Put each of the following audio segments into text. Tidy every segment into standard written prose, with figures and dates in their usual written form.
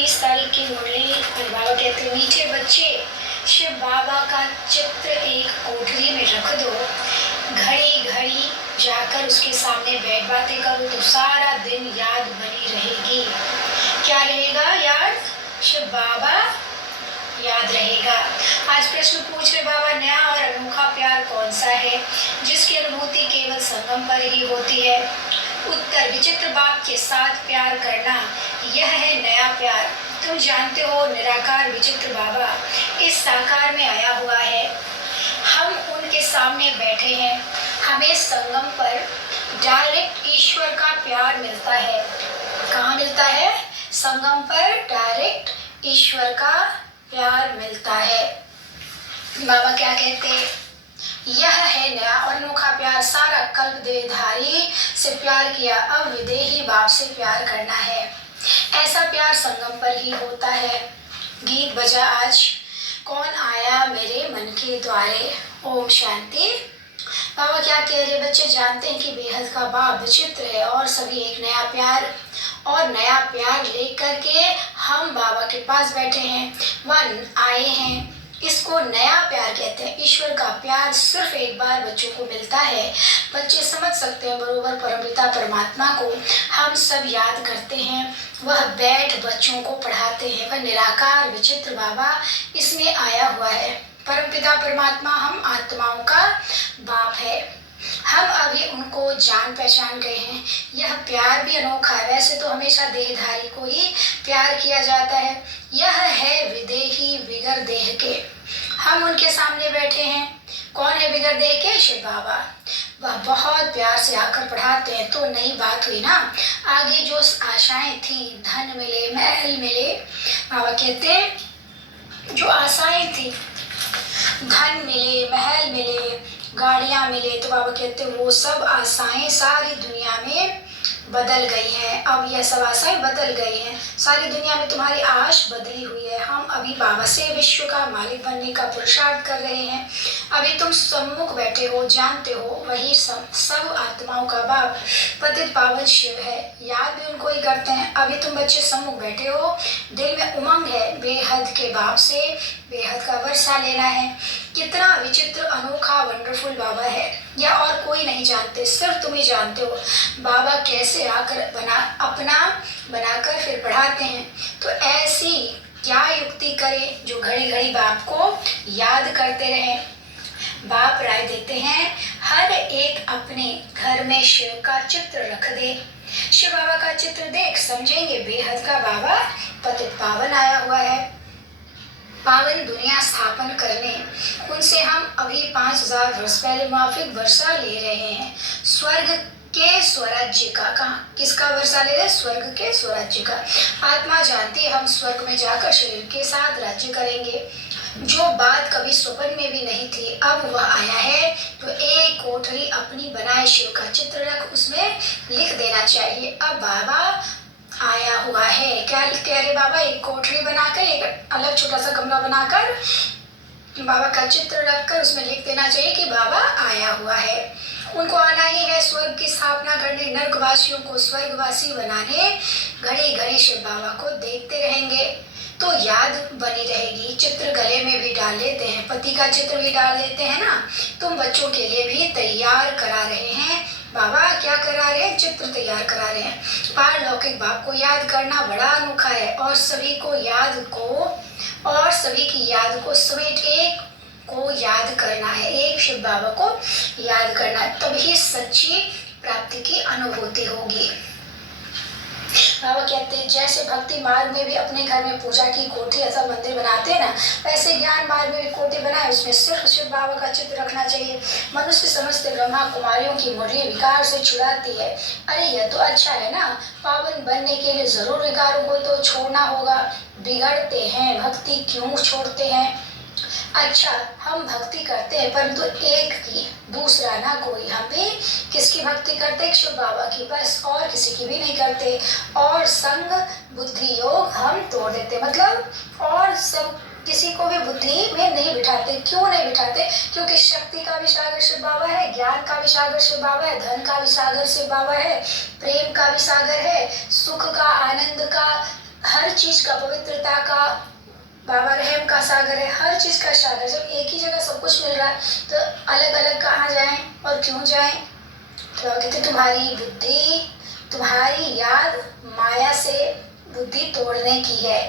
20 तारीख की मुरली और बाबा कहते हैं मीठे बच्चे शिव बाबा का चित्र एक कोठरी में रख दो, घड़ी घड़ी जाकर उसके सामने बैठ बातें करो तो सारा दिन याद बनी रहेगी। क्या रहेगा याद? शिव बाबा याद रहेगा। आज प्रश्न पूछ रहे बाबा, नया और अनोखा प्यार कौन सा है जिसकी अनुभूति केवल संगम पर ही होती है? उत्तर, विचित्र बाप के साथ प्यार करना, यह है नया प्यार। तुम जानते हो निराकार विचित्र बाबा इस साकार में आया हुआ है। हम उनके सामने बैठे हैं, हमें संगम पर डायरेक्ट ईश्वर का प्यार मिलता है। कहाँ मिलता है? संगम पर डायरेक्ट ईश्वर का प्यार मिलता है। बाबा क्या कहते हैं? यह है नया और अनोखा प्यार। सारा कल्प देहधारी से प्यार किया, अब विदेही बाप से प्यार करना है। ऐसा प्यार संगम पर ही होता है। गीत बजा आज, कौन आया मेरे मन के द्वारे। ओम शांति। बाबा क्या कह रहे? बच्चे जानते हैं कि बेहद का बाप विचित्र है और सभी एक नया प्यार लेकर के हम बाबा के पास बैठे हैं, वह आए हैं। इसको नया प्यार कहते हैं। ईश्वर का प्यार सिर्फ एक बार बच्चों को मिलता है। बच्चे समझ सकते हैं बरोबर परमपिता परमात्मा को हम सब याद करते हैं, वह बैठ बच्चों को पढ़ाते हैं। वह निराकार विचित्र बाबा इसमें आया हुआ है। परमपिता परमात्मा हम आत्माओं का बाप है। हम अभी उनको जान पहचान गए हैं। यह प्यार भी अनोखा है। वैसे तो हमेशा देहधारी को ही प्यार किया जाता है। यह है विदेही बिगर देह के। हम उनके सामने बैठे हैं। कौन है बिगर देह के? शिव बाबा। वह बहुत प्यार से आकर पढ़ाते हैं। तो नई बात हुई ना। आगे जो आशाएं थी, धन मिले, महल मिले, बाबा कहते जो आशाएं थी, धन मिले, महल मिले, गाड़ियां मिले, तो बाबा कहते वो सब आशाएं सारी दुनिया में बदल गई हैं। अब यह सब आशाएं बदल गई हैं। सारी दुनिया में तुम्हारी आश बदली हुई है। हम अभी बाबा से विश्व का मालिक बनने का पुरुषार्थ कर रहे हैं। अभी तुम सम्मुख बैठे हो, जानते हो वही सब आत्माओं का बाप पतित पावन शिव है। याद भी उनको ही करते हैं। अभी तुम बच्चे सम्मुख बैठे हो, दिल में उमंग है बेहद के बाप से बेहद का वर्षा लेना है। कितना विचित्र अनोखा वंडरफुल बाबा है, या और कोई नहीं जानते, सिर्फ तुम ही जानते हो बाबा कैसे आकर अपना बनाकर फिर पढ़ाते हैं। तो ऐसी क्या युक्ति करें जो घड़ी घड़ी बाप को याद करते रहें। बाप राय देते हैं हर एक अपने घर में शिव का चित्र रख दे। शिव बाबा का चित्र देख समझेंगे बेहद का बाबा पतित पावन आया हुआ है। पावन दुनिया स्थापन करने उनसे हम अभी 5000 वर्ष पहले माफिक वर्षा ले रहे हैं। स्वर्ग के स्वराज्य का। कहाँ किसका वर्षा ले रहे? स्वर्ग के स्वराज्य का। आत्मा जानती है हम स्वर्ग में जाकर शरीर के साथ राज्य करेंगे। जो बात कभी स्वप्न में भी नहीं थी अब वह आया है। तो एक कोठरी अपनी बनाए शिव का चित्र रख, उसमें लिख देना चाहिए अब बाबा आया हुआ है। क्या कह रहे बाबा? एक कोठरी बनाकर, एक अलग छोटा सा कमरा बनाकर बाबा का चित्र रखकर उसमें लिख देना चाहिए कि बाबा आया हुआ है। उनको आना ही है स्वर्ग की स्थापना करने, नर्कवासियों को स्वर्गवासी बनाने। घड़ी घड़ी शिव बाबा को देखते रहेंगे तो याद बनी रहेगी। चित्र गले में भी डाल लेते हैं, पति का चित्र भी डाल देते हैं ना। तुम बच्चों के लिए भी तैयार करा रहे हैं। बाबा क्या करा रहे हैं? चित्र तैयार करा रहे हैं। पारलौकिक बाप को याद करना बड़ा अनोखा है और सभी की याद को समेट एक को याद करना है, एक शिव बाबा को याद करना है, तभी सच्ची प्राप्ति की अनुभूति होगी। बाबा कहते हैं जैसे भक्ति मार्ग में भी अपने घर में पूजा की कोठी ऐसा मंदिर बनाते हैं ना, वैसे ज्ञान मार्ग में भी कोठी बनाए, उसमें सिर्फ शिव बाबा का चित्र रखना चाहिए। मनुष्य समस्त ब्रह्मा कुमारियों की मुरली विकार से छुड़ाती है। अरे यह तो अच्छा है ना। पावन बनने के लिए जरूर विकारों को तो छोड़ना होगा। बिगड़ते हैं, भक्ति क्यों छोड़ते हैं? अच्छा हम भक्ति करते हैं परंतु एक की, दूसरा ना कोई। हम भी किसकी भक्ति करते हैं? शिव बाबा की, बस और किसी की भी नहीं करते। और संग बुद्धि योग हम तोड़ देते, मतलब और सब किसी को भी बुद्धि में नहीं बिठाते। क्यों नहीं बिठाते? क्योंकि शक्ति का भी सागर शिव बाबा है, ज्ञान का भी सागर शिव बाबा है, धन का भी सागर शिव बाबा है, प्रेम का भी सागर है, सुख का, आनंद का, हर चीज का, पवित्रता का, बाबा रहम का सागर है, हर चीज का सागर। जब एक ही जगह सब कुछ मिल रहा है तो अलग अलग कहाँ जाएं और क्यों जाएं? तो बाबा कहते तुम्हारी बुद्धि, तुम्हारी याद माया से बुद्धि तोड़ने की है,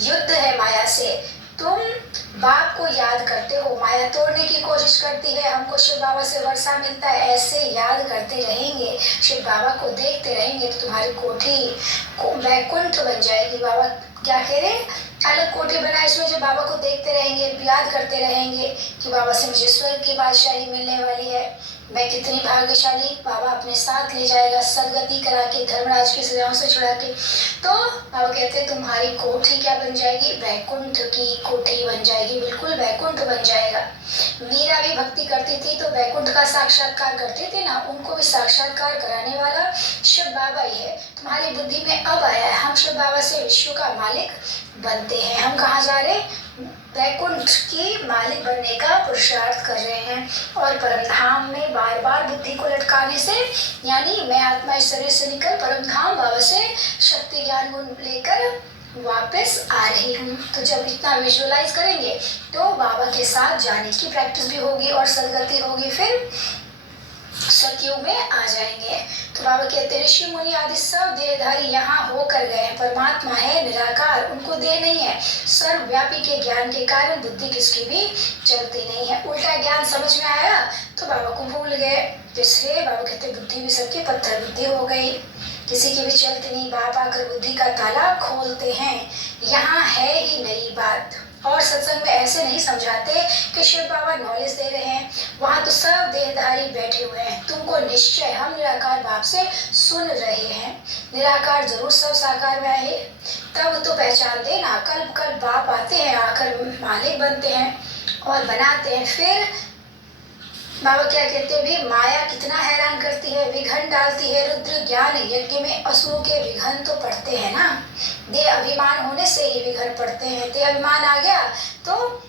युद्ध है माया से। तुम बाप को याद करते हो, माया तोड़ने की कोशिश करती है। हमको शिव बाबा से वर्षा मिलता है, ऐसे याद करते रहेंगे, शिव बाबा को देखते रहेंगे तो तुम्हारी कोठी वैकुंठ बन जाएगी। बाबा क्या कह रहे? अलग कोठी बनाए, इसमें जब बाबा को देखते रहेंगे, याद करते रहेंगे कि बाबा से मुझे स्वर्ग की बादशाही मिलने वाली है, मैं कितनी भाग्यशाली, बाबा अपने साथ ले जाएगा सदगति करा के, धर्मराज की सजाओं से छुड़ा के। तो बाबा कहते हैं तुम्हारी कोठी क्या बन जाएगी? वैकुंठ की कोठी बन जाएगी, बिल्कुल वैकुंठ बन जाएगा। मीरा भी भक्ति करती थी तो वैकुंठ का साक्षात्कार करते थे ना, उनको भी साक्षात्कार कराने वाला शिव बाबा ही है। तुम्हारी बुद्धि में अब आया है हम शिव बाबा से विश्व का मालिक बनते हैं। हम कहाँ जा रहे? वैकुंठ की मालिक बनने का पुरुषार्थ कर रहे हैं। और परमधाम में बार बार बुद्धि को लटकाने से, यानी मैं आत्मा इस शरीर से निकल परमधाम बाबा से शक्ति ज्ञान गुण लेकर वापस आ रही हूँ। तो जब इतना विजुअलाइज करेंगे तो बाबा के साथ जाने की प्रैक्टिस भी होगी और सदगति होगी, फिर सतयुग में आ जाएंगे। तो बाबा कहते हैं ऋषि मुनि आदि सब देहधारी यहाँ होकर गए हैं, परमात्मा है निराकार, उनको देह नहीं है। सर्वव्यापी के ज्ञान के कारण बुद्धि किसकी भी चलती नहीं है। उल्टा ज्ञान समझ में आया तो बाबा को भूल गए, जिससे बाबा कहते बुद्धि भी सबकी पत्थर बुद्धि हो गई, किसी की भी चलती नहीं। बाबा आकर बुद्धि का ताला खोलते हैं, यहाँ है ही नई बात। और सत्संग में ऐसे नहीं समझाते कि शिव बाबा नॉलेज दे रहे हैं, वहाँ तो सब देहधारी बैठे हुए हैं। तुमको निश्चय हम निराकार बाप से सुन रहे हैं, निराकार जरूर सब साकार में आए, तब तो पहचान देना। कल कल बाप आते हैं, आकर मालिक बनते हैं और बनाते हैं। फिर बाबा क्या कहते हैं भी, माया कितना हैरान करती है, विघन डालती है। रुद्र ज्ञान यज्ञ में असुरों के विघन तो पड़ते हैं ना, देह अभिमान होने से ही विघन पड़ते हैं। देह अभिमान आ गया तो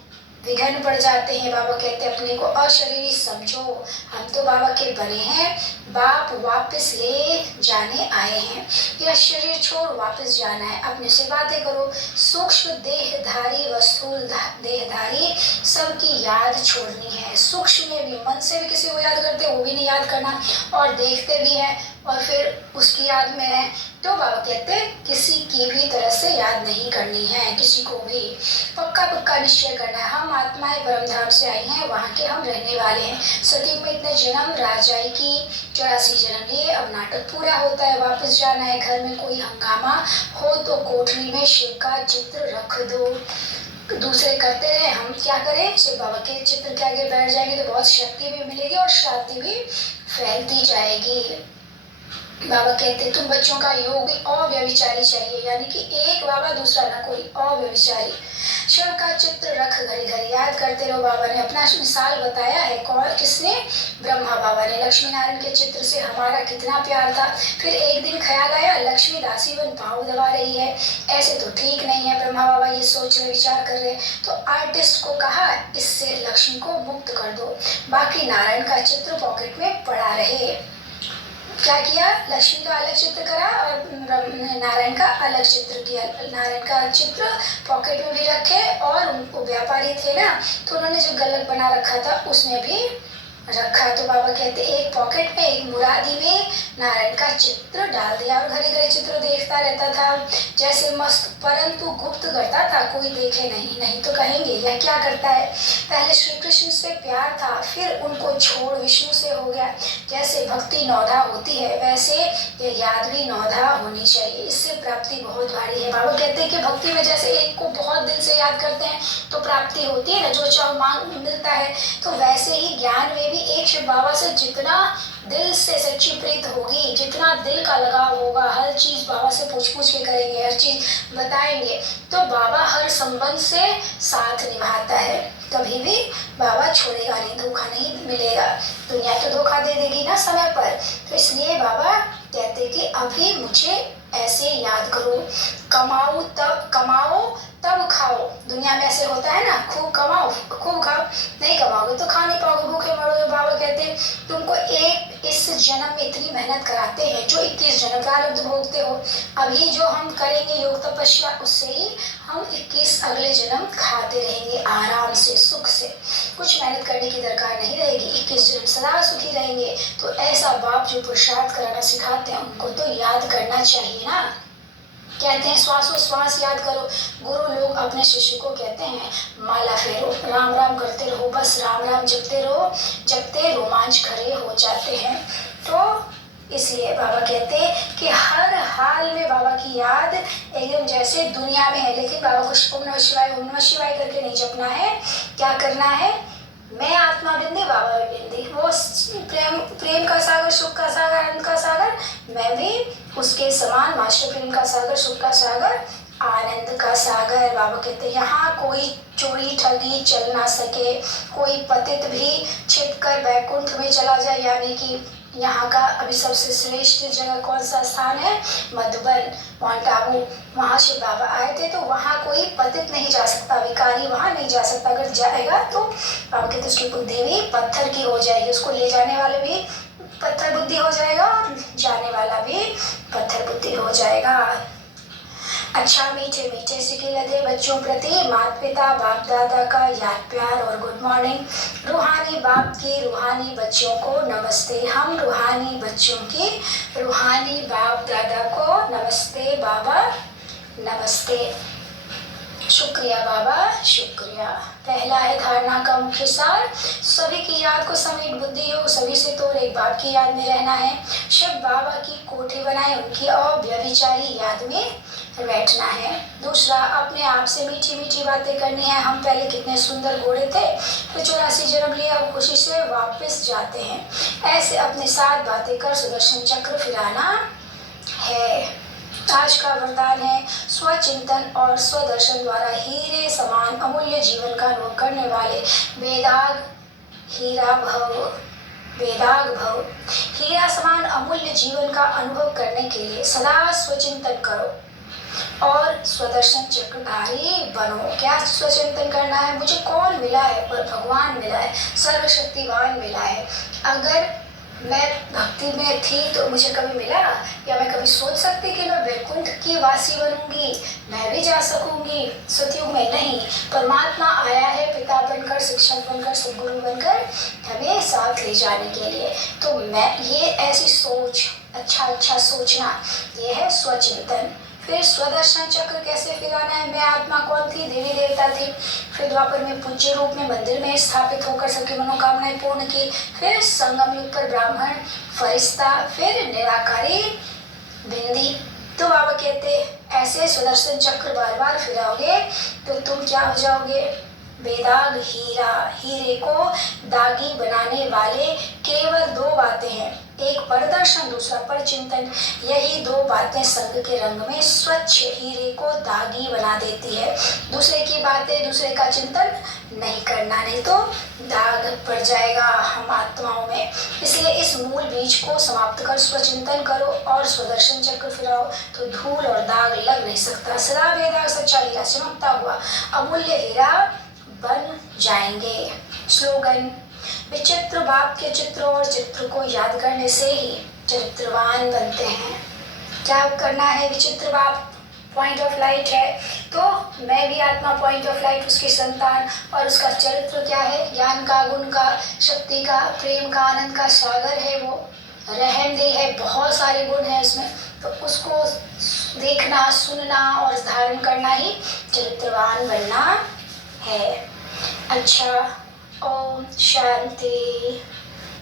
विघन पड़ जाते हैं। बाबा कहते हैं अपने को अशरीरी समझो, हम तो बाबा के बने हैं, बाप वापस ले जाने आए हैं। यह शरीर छोड़ वापस जाना है, अपने से बातें करो। सूक्ष्म देहधारी वस्तुल देहधारी सबकी याद छोड़नी है। सूक्ष्म में भी, मन से भी किसी को याद करते वो भी नहीं याद करना, और देखते भी हैं और फिर उसकी याद में है। तो बाबा कहते हैं किसी की भी तरह से याद नहीं करनी है, किसी को भी पक्का पक्का निश्चय करना है। हम आत्माएं परमधाम से आई हैं, वहाँ के हम रहने वाले हैं। सतयुग में इतने जन्म, राजाई की 84 जन्म लिए, अब नाटक पूरा होता है, वापस जाना है। घर में कोई हंगामा हो तो कोठरी में शिव का चित्र रख दो। दूसरे करते रहे, हम क्या करें? शिव बाबा के चित्र के आगे बैठ जाएंगे तो बहुत शक्ति भी मिलेगी और शांति भी फैलती जाएगी। बाबा कहते तुम बच्चों का योग भी अव्यभिचारी चाहिए, यानी कि एक बाबा दूसरा ना कोई, अव्यभिचारी। शिव का चित्र रख घड़ी घड़ी याद करते रहो। बाबा ने अपना मिसाल बताया है, कौन किसने? ब्रह्मा बाबा ने। लक्ष्मी नारायण के चित्र से हमारा कितना प्यार था। फिर एक दिन ख्याल आया लक्ष्मी दासी बन पाँव दबा रही है, ऐसे तो ठीक नहीं है। ब्रह्मा बाबा ये सोच रहे, विचार कर रहे, तो आर्टिस्ट को कहा इससे लक्ष्मी को मुक्त कर दो, बाकी नारायण का चित्र पॉकेट में पड़ा रहे। क्या किया? लक्ष्मी का अलग चित्र करा और नारायण का अलग चित्र किया। नारायण का चित्र पॉकेट में भी रखे, और उनको व्यापारी थे ना, तो उन्होंने जो गलत बना रखा था उसमें भी रखा। तो बाबा कहते एक पॉकेट में, एक मुरादी में नारायण का चित्र डाल दिया, और घरे घरे चित्र देखता रहता था जैसे मस्त, परंतु गुप्त करता था, कोई देखे नहीं। नहीं तो कहेंगे यह क्या करता है? पहले श्री कृष्ण से प्यार था, फिर उनको छोड़ विष्णु से हो गया। जैसे भक्ति नौधा होती है, वैसे ये याद भी नौधा होनी चाहिए, इससे प्राप्ति बहुत भारी है। बाबा कहते हैं कि भक्ति में जैसे एक को बहुत दिल से याद करते हैं तो प्राप्ति होती है ना, जो चाहो मांग मिलता है, तो वैसे ही ज्ञान में भी एक शिव बाबा से जितना दिल से सच्ची प्रीत होगी, जितना दिल का लगाव होगा, हर चीज बाबा से पूछ पूछ के करेंगे, हर चीज बताएंगे, तो बाबा हर संबंध से साथ निभाता है। कभी भी बाबा छोड़ेगा नहीं, धोखा नहीं मिलेगा। दुनिया तो धोखा दे देगी ना समय पर, तो इसलिए बाबा कहते कि अभी मुझे ऐसे याद करो। कमाओ तब खाओ। दुनिया में ऐसे होता है ना, खूब कमाओ खूब खाओ, नहीं कमाओगे तो खा नहीं पाओगे, भूखे मरोगे। बाबा कहते हैं तुमको एक इस जन्म में इतनी मेहनत कराते हैं जो 21 जन्म प्रारब्ध भोगते हो, अभी जो हम करेंगे योग तपस्या उससे ही हम 21 अगले जन्म खाते रहेंगे आराम से सुख से, कुछ मेहनत करने की दरकार नहीं रहेगी, 21 जन्म सदा सुखी रहेंगे। तो ऐसा बाप जो पुरुषार्थ कराना सिखाते हैं उनको तो याद करना चाहिए ना। कहते हैं श्वासोश्वास याद करो। गुरु लोग अपने शिष्य को कहते हैं माला फेरो, राम राम करते रहो, बस राम राम जपते रहो, जपते रोमांच खड़े हो जाते हैं। तो इसलिए बाबा कहते हैं कि हर हाल में बाबा की याद एकदम जैसे दुनिया में है, लेकिन बाबा को ओम नमः शिवाय करके नहीं जपना है। क्या करना है? मैं आत्मा बिंदी बाबा बिंदी, वो प्रेम का सागर, सुख का सागर, आनंद का सागर, मैं भी उसके समान मास्टर प्रेम का सागर, सुख का सागर, आनंद का सागर। बाबा कहते हैं यहाँ कोई चोरी ठगी चल ना सके, कोई पतित भी छिप कर बैकुंठ में चला जाए, यानी कि यहाँ का अभी सबसे श्रेष्ठ जगह कौन सा स्थान है? मधुबन, माउंट आबू, वहाँ से बाबा आए थे, तो वहाँ कोई पतित नहीं जा सकता, विकारी वहाँ नहीं जा सकता। अगर जाएगा तो बाबा कहते उसकी बुद्धि भी पत्थर की हो जाएगी, उसको ले जाने वाले भी पत्थर बुद्धि हो जाएगा और जाने वाला भी पत्थर बुद्धि हो जाएगा। अच्छा मीठे मीठे सिके लदे बच्चों प्रति माता पिता बाप दादा का याद प्यार और गुड मॉर्निंग। रूहानी बाप की रूहानी बच्चों को नमस्ते। हम रूहानी बच्चों की रूहानी बाप दादा को नमस्ते बाबा, नमस्ते। शुक्रिया बाबा, शुक्रिया। पहला है धारणा का मुख्य सार, सभी की याद को समेट बुद्धि योग, सभी से तो एक बाप की याद में रहना है। शिव बाबा की कोठी बनाए, उनकी अव्यभिचारी याद में बैठना है। दूसरा, अपने आप से मीठी मीठी बातें करनी है। हम पहले कितने सुंदर घोड़े थे, फिर 84 जन्म लिया, अब खुशी से वापस जाते हैं। ऐसे अपने साथ बातें कर सुदर्शन चक्र फिराना है। आज का वरदान है स्वचिंतन और स्वदर्शन द्वारा हीरे समान अमूल्य जीवन का अनुभव करने वाले वेदाग हीरा भव, वेदाग भव। हीरा समान अमूल्य जीवन का अनुभव करने के लिए सदा स्वचिंतन करो और स्वदर्शन चक्रधारी बनो। क्या स्वचिंतन करना है? मुझे कौन मिला है? पर भगवान मिला है, सर्वशक्तिवान मिला है। अगर मैं भक्ति में थी तो मुझे कभी मिला, या मैं कभी सोच सकती कि मैं वैकुंठ की वासी बनूंगी, मैं भी जा सकूंगी? सतयुग में नहीं, परमात्मा आया है पिता बनकर, शिक्षक बनकर, सदगुरु बनकर हमें साथ ले जाने के लिए। तो मैं ये ऐसी सोच, अच्छा सोचना, ये है स्वचिंतन। फिर स्वदर्शन चक्र कैसे फिराना है? मैं आत्मा कौन थी? देवी देवता थी। फिर द्वापर में पूज्य रूप में मंदिर में स्थापित होकर सबकी मनोकामनाएं पूर्ण की। फिर संगम युग पर ब्राह्मण, फरिश्ता, फिर निराकारी बिंदी। तो बाबा कहते ऐसे सुदर्शन चक्र बार बार फिराओगे तो तुम क्या हो जाओगे? बेदाग हीरा। हीरे को दागी बनाने वाले केवल दो बातें हैं, एक परदर्शन, दूसरा परचिंतन। यही दो बातें संग के रंग में स्वच्छ हीरे को दागी बना देती है। दूसरे की बातें, दूसरे का चिंतन नहीं करना, नहीं तो दाग पड़ जाएगा हम आत्माओं में। इसलिए इस मूल बीज को समाप्त कर स्वचिंतन करो और स्वदर्शन चक्र फिराओ तो धूल और दाग लग नहीं सकता। सदा बेदाग सच्चा हीरा चमकता हुआ अमूल्य हीरा बन जाएंगे। स्लोगन, विचित्र बाप के चित्र और चित्र को याद करने से ही चरित्रवान बनते हैं। क्या करना है? विचित्र बाप पॉइंट ऑफ लाइट है, तो मैं भी आत्मा पॉइंट ऑफ लाइट, उसकी संतान, और उसका चरित्र क्या है? ज्ञान का, गुण का, शक्ति का, प्रेम का, आनंद का सागर है। वो रहम दिल है, बहुत सारे गुण है उसमें, तो उसको देखना, सुनना और धारण करना ही चरित्रवान बनना है। अच्छा, ओम शांति।